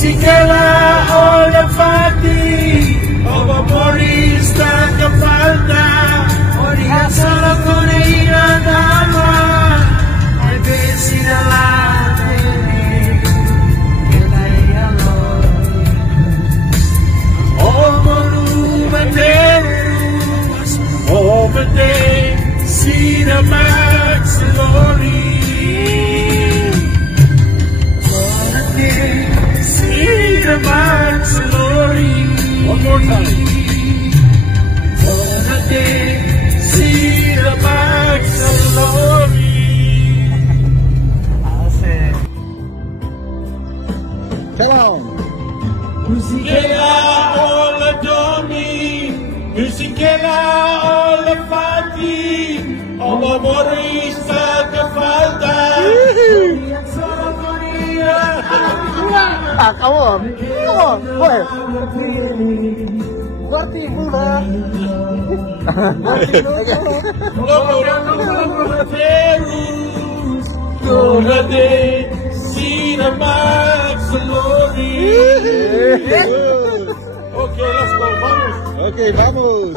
siquiera hola fatti, o vaporista que falta, orilla solo con ella dama, al vecina la tele, que la ella lo, o monumenteros, o vete, sina max glory. Max glory. One more time. On a day, see the Max glory. Hello. Musichella όλα ντόμι, musichella όλα φάτι, ο μωρίστα και φάλτα. Ah, kamu, boleh. Berarti mudah. Okay, let's go, vamos. Okay, vamos.